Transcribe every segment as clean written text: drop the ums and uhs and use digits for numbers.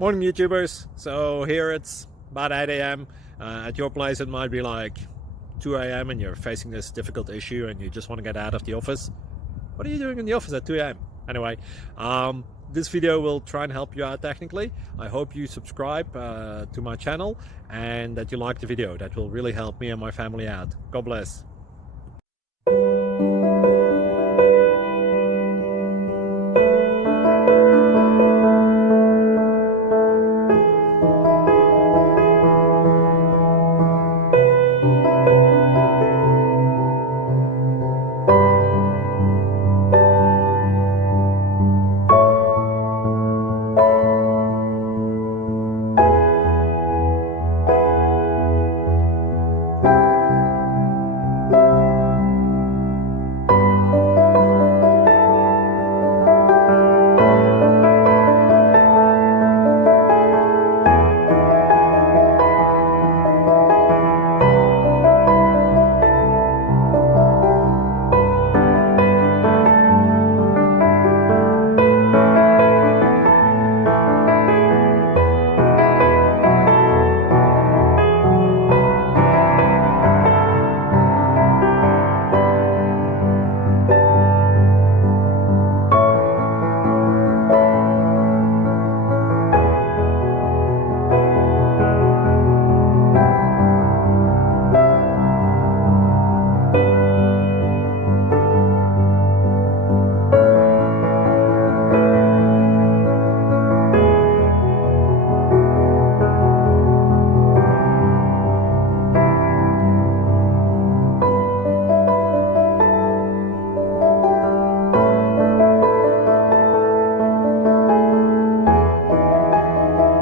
Morning YouTubers. So here it's about 8 a.m. At your place it might be like 2 a.m. and you're facing this difficult issue and you just want to get out of the office. What are you doing in the office at 2 a.m.? Anyway, this video will try and help you out technically. I hope you subscribe to my channel and that you like the video. That will really help me and my family out. God bless.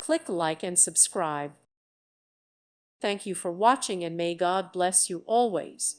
Click like and subscribe. Thank you for watching and may God bless you always.